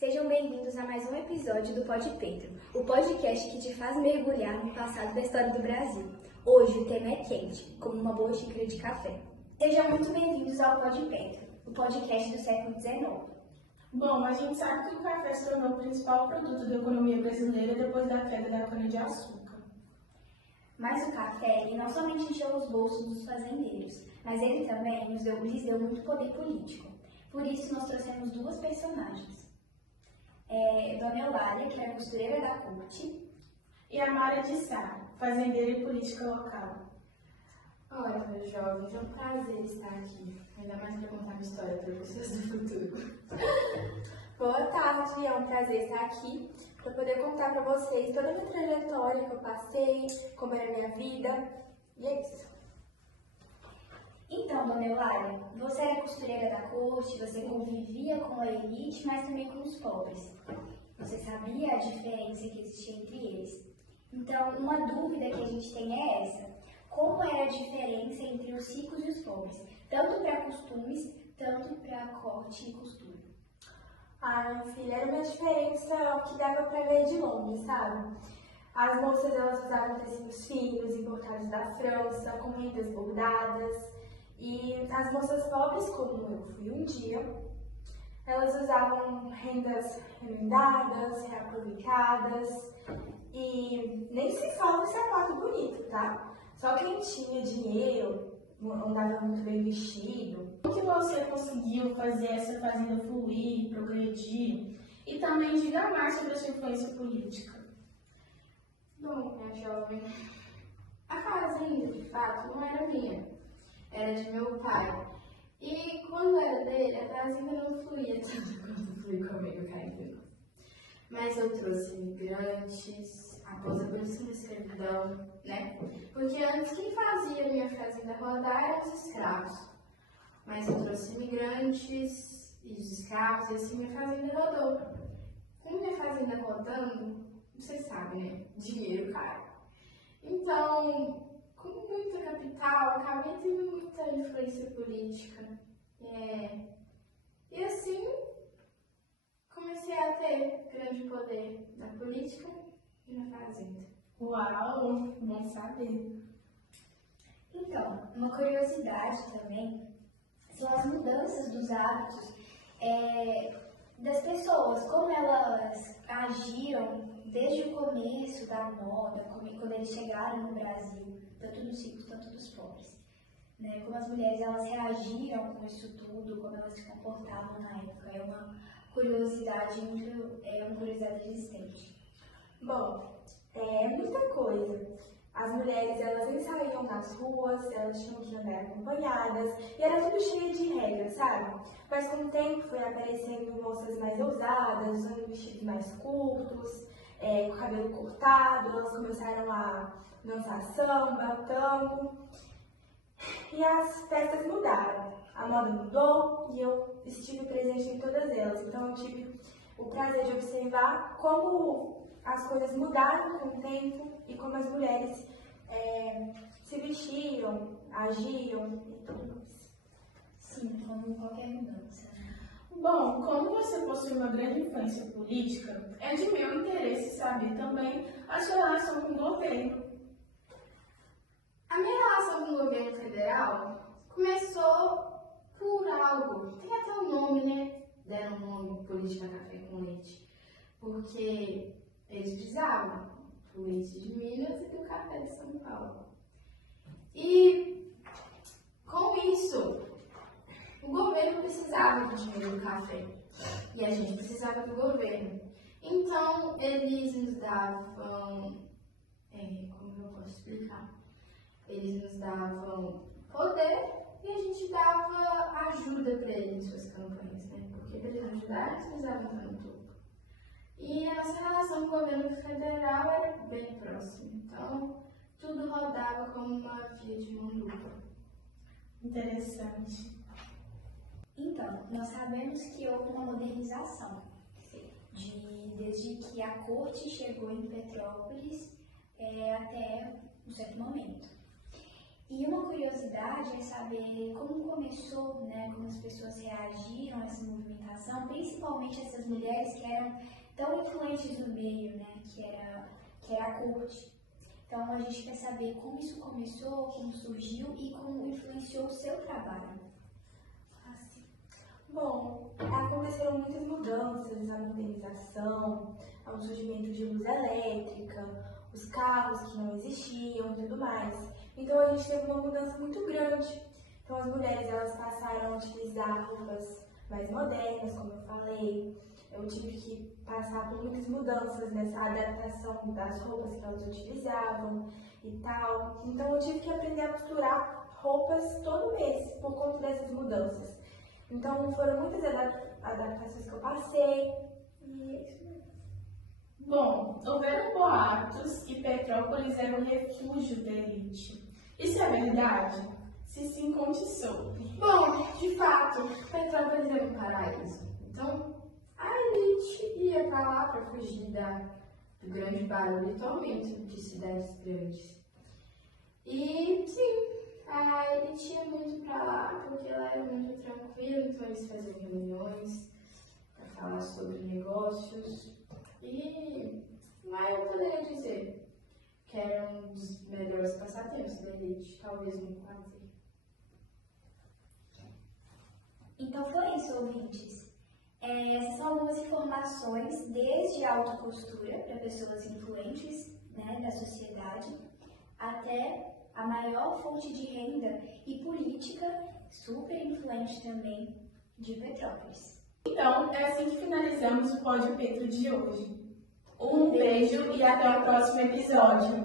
Sejam bem-vindos a mais um episódio do Pod Pedro, o podcast que te faz mergulhar no passado da história do Brasil. Hoje o tema é quente, como uma boa xícara de café. Sejam muito bem-vindos ao Pod Pedro, o podcast do século XIX. Bom, a gente sabe que o café se tornou o principal produto da economia brasileira depois da queda da cana-de-açúcar. Mas o café, ele não somente encheu os bolsos dos fazendeiros, mas ele também lhes deu muito poder político. Por isso, nós trouxemos duas personagens. Dona Eulália, que era costureira da corte, E a Mara de Sá, fazendeira e política local. Olha, meus jovens, é um prazer estar aqui, ainda mais para contar uma história para vocês do futuro. Boa tarde, é um prazer estar aqui para poder contar para vocês toda a minha trajetória que eu passei, como era a minha vida, e é isso. Então, Dona Eulália, você era costureira da corte, você convivia com a elite, mas também com os pobres. Você sabia a diferença que existia entre eles. Então, uma dúvida que a gente tem é essa: como era a diferença entre os ricos e os pobres, tanto para costumes, tanto para corte e costura? Minha filha, era uma diferença que dava para ver de longe, sabe? As moças, elas usavam tecidos finos, importados da França, com rendas bordadas. E as moças pobres, como eu fui um dia, elas usavam rendas remendadas, reaproveitadas e nem se fala de sapato bonito, tá? Só quem tinha dinheiro andava muito bem vestido. Como que você conseguiu fazer essa fazenda fluir, progredir e também diga mais sobre a sua influência política? Bom, minha jovem, a fazenda, de fato, não era minha, era de meu pai. E quando era dele, a fazenda não fluía tanto quanto flui comigo, carinho. Mas eu trouxe imigrantes, após a abolição da escravidão, né? Porque antes quem fazia a minha fazenda rodar eram os escravos. Mas eu trouxe imigrantes e os escravos, e assim minha fazenda rodou. Com minha fazenda rodando, você sabe, né? Dinheiro caro. Então, com muita capital, acabei tendo muita influência política. E assim, comecei a ter grande poder na política e na fazenda. Uau, bom saber. Então, uma curiosidade também são as mudanças dos hábitos das pessoas, como elas agiram desde o começo da moda, quando eles chegaram no Brasil, tanto dos ricos quanto dos pobres. Né? Como as mulheres elas reagiram com isso tudo, como elas se comportavam na época. É uma curiosidade existente. Bom, muita coisa. As mulheres, elas nem saíam nas ruas, elas tinham que andar acompanhadas, e era tudo cheio de regras, sabe? Mas com o tempo foi aparecendo moças mais ousadas, usando vestidos mais curtos, com o cabelo cortado, elas começaram a dançar samba, tango, e as festas mudaram. A moda mudou e eu estive presente em todas elas, então eu tive o prazer de observar como as coisas mudaram com o tempo e como as mulheres se vestiam, agiam e tudo mais. Sim, como qualquer mudança. Bom, como você possui uma grande influência política, é de meu interesse saber também a sua relação com o governo. A minha relação com o governo federal começou por algo, tem até um nome, né? Deram um nome, Política Café com Leite, porque eles precisavam do leite de Minas e do café de São Paulo. E com isso, o governo precisava do dinheiro do café e a gente precisava do governo. Então, eles nos davam, como eu posso explicar? Eles nos davam poder e a gente dava ajuda para eles em suas campanhas, né? Porque para eles ajudarem, eles precisavam estar no topo. E a nossa relação com o governo federal era bem próxima. Então, tudo rodava como uma via de mão dupla. Interessante. Então, nós sabemos que houve uma modernização, desde que a corte chegou em Petrópolis até um certo momento. E uma curiosidade é saber como começou, né, como as pessoas reagiram a essa movimentação, principalmente principalmente essas mulheres que eram tão influentes no meio, né, que era a corte. Então a gente quer saber como isso começou, como surgiu e como influenciou o seu trabalho. Bom, aconteceram muitas mudanças, a modernização, o surgimento de luz elétrica, os carros que não existiam e tudo mais. Então a gente teve uma mudança muito grande. Então as mulheres elas passaram a utilizar roupas mais modernas, como eu falei. Eu tive que passar por muitas mudanças nessa adaptação das roupas que elas utilizavam e tal. Então eu tive que aprender a costurar roupas todo mês por conta dessas mudanças. Então foram muitas adaptações que eu passei e é isso mesmo. Bom, houveram boatos que Petrópolis era um refúgio da elite. Isso é verdade? Se sim, conte sobre. Bom, de fato, Petrópolis era um paraíso. Então, a elite ia para lá para fugir do grande barulho e tormento de cidades grandes. E, sim, a elite ia muito para lá porque ela era muito tranquila, então eles faziam reuniões para falar sobre negócios. E lá eu poderia dizer que era um dos melhores passatempos da elite, talvez um prazer. Então foi isso, ouvintes. Essas são algumas informações, desde a alta costura para pessoas influentes, né, da sociedade, até a maior fonte de renda e política super influente também de Petrópolis. Então, é assim que finalizamos o Pódio Petro de hoje. Um beijo e até o próximo episódio.